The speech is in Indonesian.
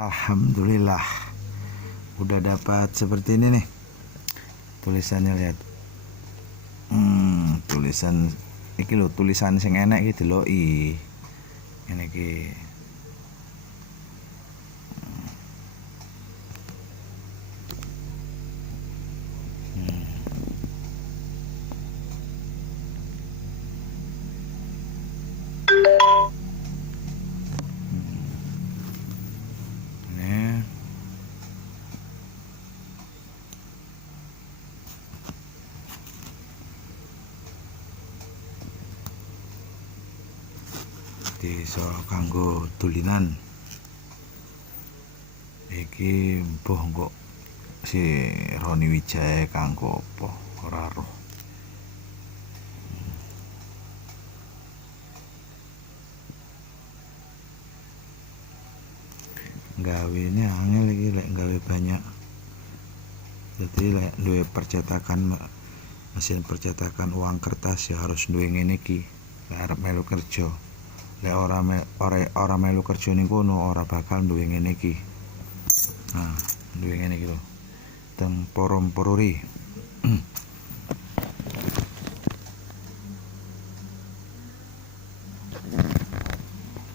Alhamdulillah udah dapat seperti ini nih tulisannya, lihat. Tulisan iki lho, tulisan sing enek iki deloki ngene iki. Iso kanggo tulinan iki mbuh kok si Roni Wijaya kanggo apa ora roh. Gawene angel iki lek gawe banyak, jadi lek duwe percetakan mesin percetakan uang kertas ya harus duwe ngene iki lek arep melu kerja. Lek ora melu kerja ning kono ora bakal duwe ngene iki. Nah, duwe ngene iki lho. Teng Poromporori.